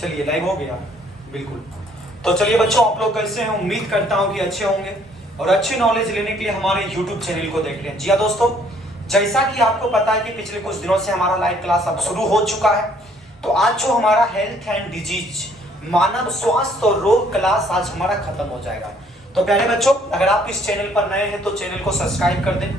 चलिए लाइव हो गया बिल्कुल। तो चलिए बच्चों, आप लोग कैसे हैं? उम्मीद करता हूं कि अच्छे होंगे और अच्छी नॉलेज लेने के लिए हमारे YouTube चैनल को देख लें। जी हाँ दोस्तों, जैसा कि आपको पता है कि पिछले कुछ दिनों से हमारा लाइव क्लास अब शुरू हो चुका है। तो आज जो हमारा हेल्थ एंड डिजीज, मानव स्वास्थ्य और रोग क्लास आज हमारा खत्म हो जाएगा। तो प्यारे बच्चों, अगर आप इस चैनल पर नए हैं तो चैनल को सब्सक्राइब कर दें,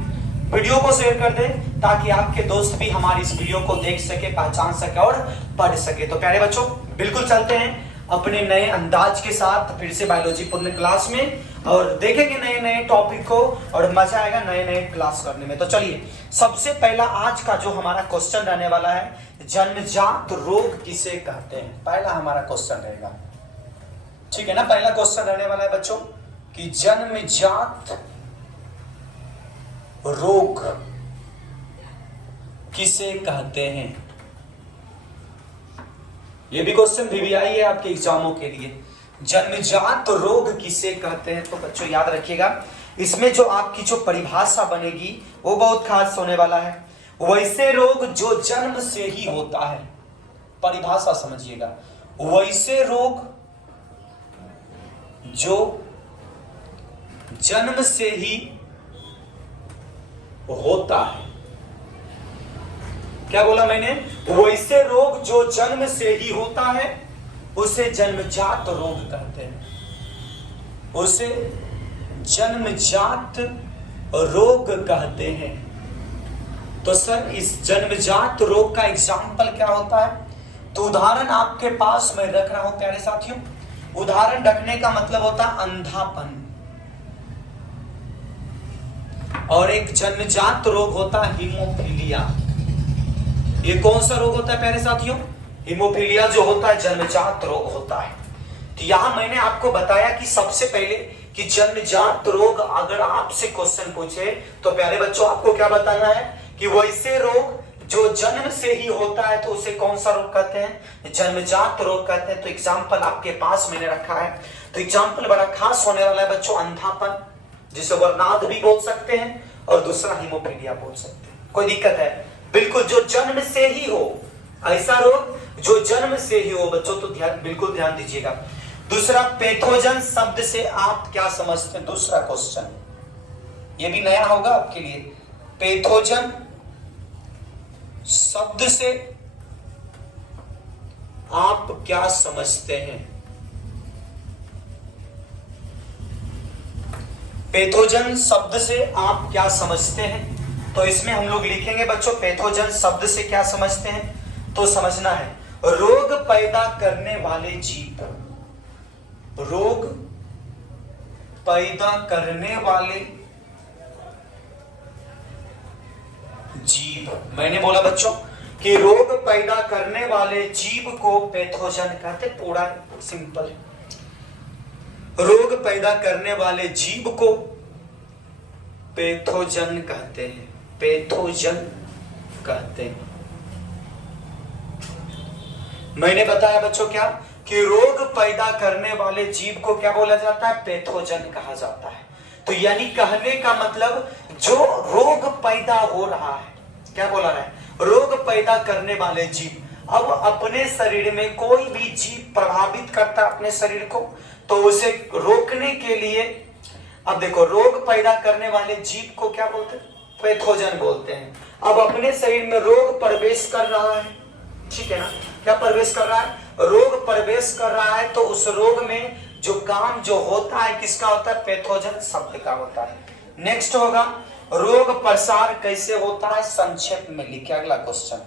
वीडियो को शेयर कर दें, ताकि आपके दोस्त भी हमारी इस वीडियो को देख सके, पहचान सके और पढ़ सके। तो प्यारे बच्चों, बिल्कुल चलते हैं अपने नए अंदाज के साथ फिर से बायोलॉजी पूर्ण क्लास में, और देखेंगे नए नए टॉपिक को और मजा आएगा नए नए क्लास करने में। तो चलिए, सबसे पहला आज का जो हमारा क्वेश्चन रहने वाला है, जन्मजात रोग किसे कहते हैं? पहला हमारा क्वेश्चन रहेगा, ठीक है ना। पहला क्वेश्चन रहने वाला है बच्चों कि जन्मजात रोग किसे कहते हैं? ये भी क्वेश्चन VVI है आपके एग्जामों के लिए। जन्मजात रोग किसे कहते हैं? तो बच्चों याद रखिएगा, इसमें जो आपकी जो परिभाषा बनेगी वो बहुत खास होने वाला है। वैसे रोग जो जन्म से ही होता है, परिभाषा समझिएगा, वैसे रोग जो जन्म से ही होता है। क्या बोला मैंने? वैसे रोग जो जन्म से ही होता है उसे जन्मजात रोग कहते हैं, उसे जन्मजात रोग कहते हैं। तो सर, इस जन्मजात रोग का एग्जाम्पल क्या होता है? तो उदाहरण आपके पास मैं रख रहा हूं प्यारे साथियों। उदाहरण रखने का मतलब होता है अंधापन, और एक जन्मजात रोग होता है हीमोफीलिया। ये कौन सा रोग होता है प्यारे साथियों? हीमोफीलिया जो होता है जन्मजात रोग होता है। तो यहां मैंने आपको बताया कि सबसे पहले कि जन्मजात रोग अगर आपसे क्वेश्चन पूछे तो प्यारे बच्चों आपको क्या बताना है कि वैसे रोग जो जन्म से ही होता है तो उसे कौन सा रोग कहते हैं? जन्मजात रोग कहते हैं। तो एग्जाम्पल आपके पास मैंने रखा है। तो एग्जाम्पल बड़ा खास होने वाला है बच्चों, अंधापन, जिसे वर्नाद भी बोल सकते हैं, और दूसरा हीमोफीलिया बोल सकते हैं। कोई दिक्कत है? बिल्कुल, जो जन्म से ही हो, ऐसा रोग जो जन्म से ही हो बच्चों। तो बिल्कुल ध्यान दीजिएगा। दूसरा, पैथोजन शब्द से आप क्या समझते हैं? दूसरा क्वेश्चन, ये भी नया होगा आपके लिए। पैथोजन शब्द से आप क्या समझते हैं? पैथोजन शब्द से आप क्या समझते हैं? तो इसमें हम लोग लिखेंगे बच्चों, पैथोजन शब्द से क्या समझते हैं? तो समझना है रोग पैदा करने वाले जीव, रोग पैदा करने वाले जीव। मैंने बोला बच्चों कि रोग पैदा करने वाले जीव को पैथोजन कहते, पूरा सिंपल है। रोग पैदा करने वाले जीव को पैथोजन कहते हैं, पैथोजन कहते हैं। मैंने बताया बच्चों क्या कि रोग पैदा करने वाले जीव को क्या बोला जाता है? पैथोजन कहा जाता है। तो यानी कहने का मतलब जो रोग पैदा हो रहा है, क्या बोला है? रोग पैदा करने वाले जीव। अब अपने शरीर में कोई भी जीव प्रभावित करता है अपने शरीर को, तो उसे रोकने के लिए, अब देखो, रोग पैदा करने वाले जीव को क्या बोलते हैं? पैथोजन बोलते हैं। अब अपने शरीर में रोग प्रवेश कर रहा है, ठीक है ना? क्या प्रवेश कर रहा है? रोग प्रवेश कर रहा है। तो उस रोग में जो काम जो होता है किसका होता है? पैथोजन शब्द का होता है। नेक्स्ट होगा, रोग प्रसार कैसे होता है? संक्षेप में लिखे। अगला क्वेश्चन,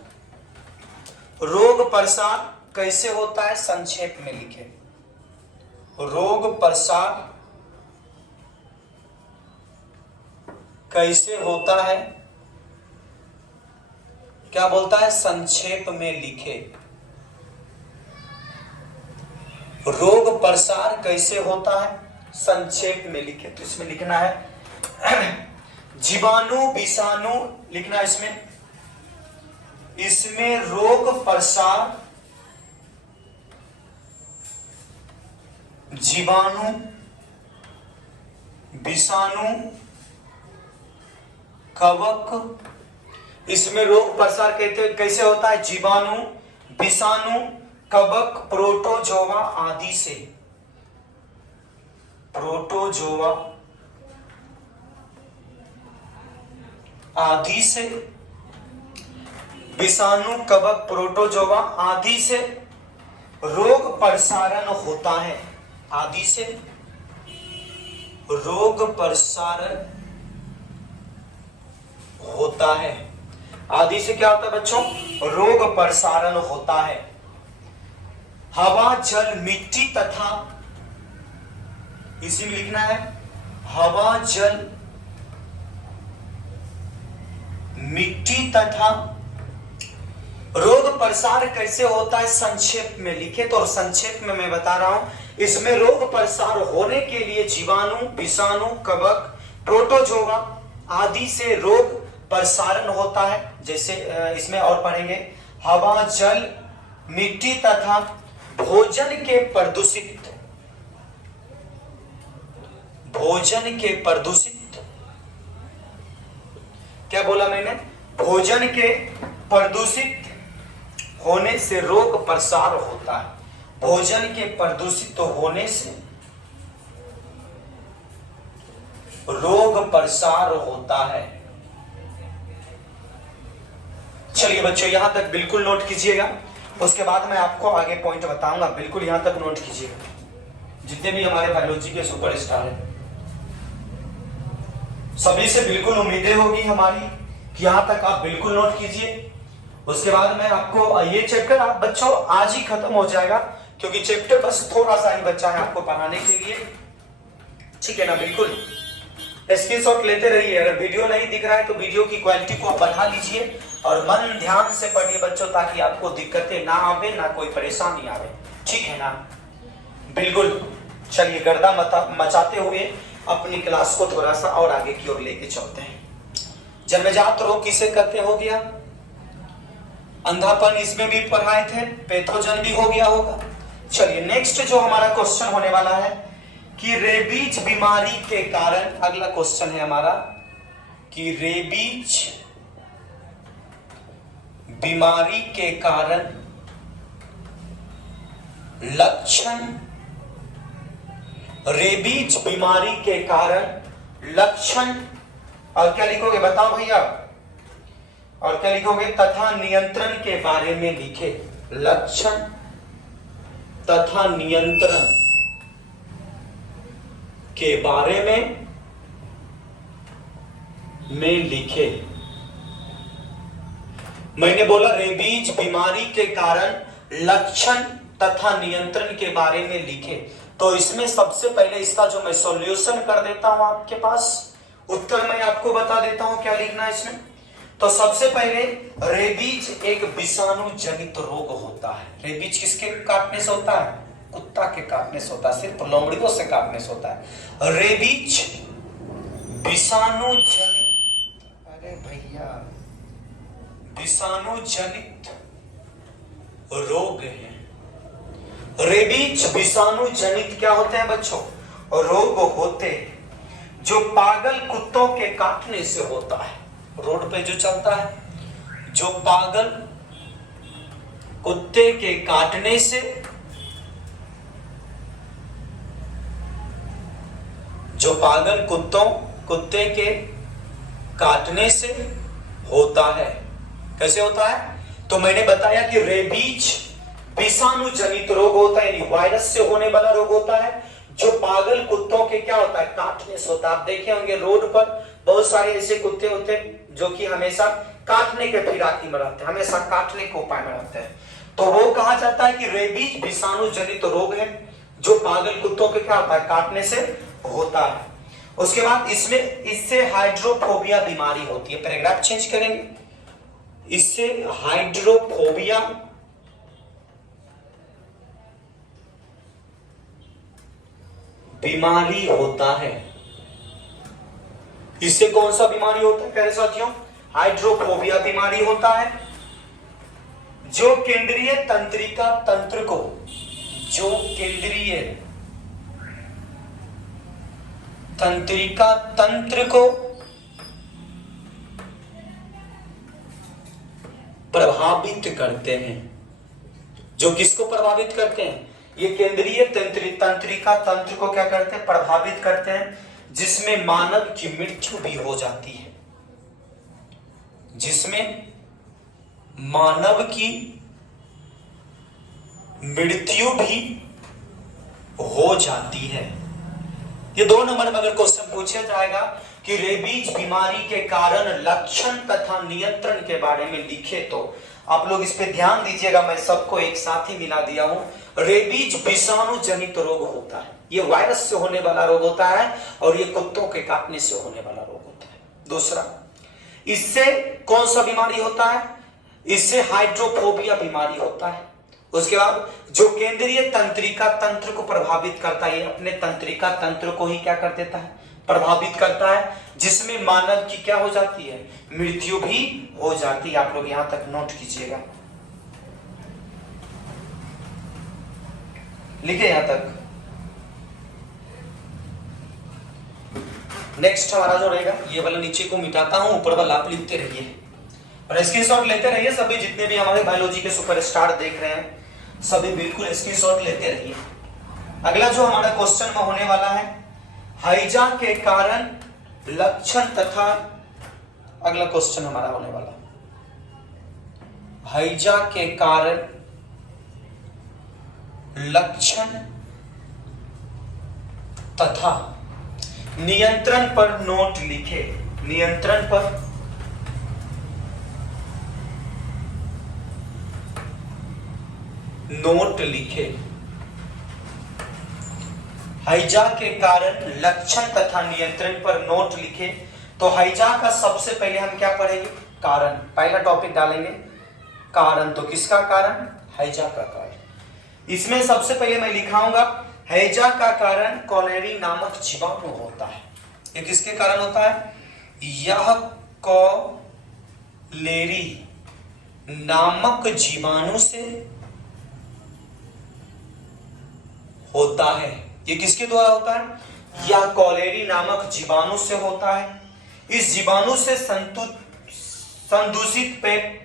रोग प्रसार कैसे होता है? संक्षेप में लिखे। रोग प्रसार कैसे होता है? क्या बोलता है? संक्षेप में लिखे। रोग प्रसार कैसे होता है? संक्षेप में लिखे। तो इसमें लिखना है जीवाणु विषाणु लिखना है इसमें। इसमें रोग प्रसार जीवाणु विषाणु कवक, इसमें रोग प्रसार कैसे होता है? जीवाणु विषाणु कवक, प्रोटोजोआ आदि से, प्रोटोजोआ आदि से, विषाणु, कवक, प्रोटोजोआ आदि से रोग प्रसारण होता है। आदि से रोग प्रसारण होता है। आदि से क्या होता है बच्चों? रोग प्रसारण होता है। हवा, जल, मिट्टी तथा, इसी में लिखना है, हवा, जल, मिट्टी तथा रोग प्रसार कैसे होता है संक्षेप में लिखे, तो संक्षेप में मैं बता रहा हूं। इसमें रोग प्रसार होने के लिए जीवाणु, विषाणु, कवक, प्रोटोजोआ आदि से रोग प्रसारण होता है। जैसे इसमें और पढ़ेंगे, हवा, जल, मिट्टी तथा भोजन के प्रदूषित, भोजन के प्रदूषित, क्या बोला मैंने? भोजन के प्रदूषित होने से रोग प्रसार होता है। भोजन के प्रदूषित होने से रोग प्रसार होता है। चलिए बच्चों, यहां तक बिल्कुल नोट कीजिएगा, उसके बाद मैं आपको आगे पॉइंट बताऊंगा। बिल्कुल यहां तक नोट कीजिएगा। जितने भी हमारे बायोलॉजी के सुपरस्टार हैं, सभी से बिल्कुल उम्मीदें होगी हमारी कि यहां तक आप बिल्कुल नोट कीजिए। उसके बाद में आपको ये चैप्टर आप बच्चों आज ही खत्म हो जाएगा, क्योंकि चैप्टर बस थोड़ा सा ही बच्चा है आपको पढ़ाने के लिए, ठीक है ना? बिल्कुल स्क्रीनशॉट लेते रहिए। अगर वीडियो नहीं दिख रहा है तो वीडियो की क्वालिटी को आप बढ़ा लीजिए और मन ध्यान से पढ़िए बच्चों, ताकि आपको दिक्कतें ना आवे, ना कोई परेशानी आवे, ठीक है ना? बिल्कुल। चलिए, गर्दा मचाते हुए अपनी क्लास को थोड़ा सा और आगे की ओर लेके चलते हैं। जन्मजात रोग किसे कहते हो गया? अंधापन, इसमें भी पढ़ाए थे। पैथोजन भी हो गया होगा। चलिए, नेक्स्ट जो हमारा क्वेश्चन होने वाला है कि रेबीज बीमारी के कारण, अगला क्वेश्चन है हमारा कि रेबीज बीमारी के कारण लक्षण, रेबीज बीमारी के कारण लक्षण, और क्या लिखोगे बताओ भैया? और क्या लिखोगे? तथा नियंत्रण के बारे में लिखे। लक्षण तथा नियंत्रण के बारे में लिखे। मैंने बोला रेबीज बीमारी के कारण लक्षण तथा नियंत्रण के बारे में लिखे। तो इसमें सबसे पहले इसका जो मैं सॉल्यूशन कर देता हूं आपके पास, उत्तर मैं आपको बता देता हूं क्या लिखना है इसमें। तो सबसे पहले रेबीज एक विषाणु जनित रोग होता है। रेबीज किसके काटने से होता है? कुत्ता के काटने से होता है, सिर्फ लोमड़ियों से काटने से होता है। रेबीज विषाणु जनित, अरे भैया, विषाणु जनित रोग है। रेबीज विषाणु जनित क्या होते हैं बच्चों? रोग होते जो पागल कुत्तों के काटने से होता है। रोड पे जो चलता है, जो पागल कुत्ते के काटने से, जो पागल कुत्ते के काटने से होता है। कैसे होता है? तो मैंने बताया कि रेबीज विषाणु जनित रोग होता है, यानी वायरस से होने वाला रोग होता है, जो पागल कुत्तों के क्या होता है? काटने से होता है। आप देखे होंगे रोड पर बहुत सारे ऐसे कुत्ते होते हैं जो कि हमेशा काटने के फिराकी में रहते हैं, हमेशा काटने के उपाय में रहते हैं। तो वो कहा जाता है कि रेबीज विषाणु जनित रोग है, जो पागल कुत्तों के क्या होता है? काटने से होता है। उसके बाद इससे हाइड्रोफोबिया बीमारी होती है। पैराग्राफ चेंज करेंगे, इससे हाइड्रोफोबिया बीमारी होता है। इससे कौन सा बीमारी होता है प्यारे साथियों? हाइड्रोफोबिया बीमारी होता है, जो केंद्रीय तंत्रिका तंत्र को, जो केंद्रीय तंत्रिका तंत्र को प्रभावित करते हैं, जो किसको प्रभावित करते हैं? ये केंद्रीय तंत्रिका तंत्र को क्या करते हैं? प्रभावित करते हैं, जिसमें मानव की मृत्यु भी हो जाती है, जिसमें मानव की मृत्यु भी हो जाती है। ये 2 नंबर में अगर क्वेश्चन पूछा जाएगा कि रेबीज बीमारी के कारण लक्षण तथा नियंत्रण के बारे में लिखे, तो आप लोग इस पे ध्यान दीजिएगा, मैं सबको एक साथ ही मिला दिया हूं। रेबीज विषाणु जनित रोग होता है, ये वायरस से होने वाला रोग होता है और ये कुत्तों के काटने से होने वाला रोग होता है। दूसरा, इससे कौन सा बीमारी होता है? इससे हाइड्रोफोबिया बीमारी होता है। उसके बाद जो केंद्रीय तंत्रिका तंत्र को प्रभावित करता है, ये अपने तंत्रिका तंत्र को ही क्या कर देता है? प्रभावित करता है, जिसमें मानव की क्या हो जाती है? मृत्यु भी हो जाती है। आप लोग यहां तक नोट कीजिएगा, लिखे यहां तक। नेक्स्ट हमारा जो रहेगा, ये वाला नीचे को मिटाता हूं, ऊपर वाला आप लिखते रहिए और स्क्रीनशॉट लेते रहिए। सभी जितने भी हमारे बायोलॉजी के सुपरस्टार देख रहे हैं, सभी बिल्कुल स्क्रीनशॉट लेते रहिए। अगला जो हमारा क्वेश्चन में होने वाला है, हैजा के कारण लक्षण तथा, अगला क्वेश्चन हमारा होने वाला हैजा के कारण लक्षण तथा नियंत्रण पर नोट लिखे। नियंत्रण पर नोट लिखे। हैजा के कारण लक्षण तथा नियंत्रण पर नोट लिखे। तो हैजा का सबसे पहले हम क्या पढ़ेंगे? कारण। पहला टॉपिक डालेंगे कारण। तो किसका कारण? हैजा का कारण। इसमें सबसे पहले मैं लिखाऊंगा, हैजा का कारण कॉलेरी नामक जीवाणु होता है। ये किसके कारण होता है? यह कॉलेरी नामक जीवाणु से होता है। ये किसके द्वारा होता है? यह कॉलेरी नामक जीवाणु से होता है। इस जीवाणु से संदूषित पेट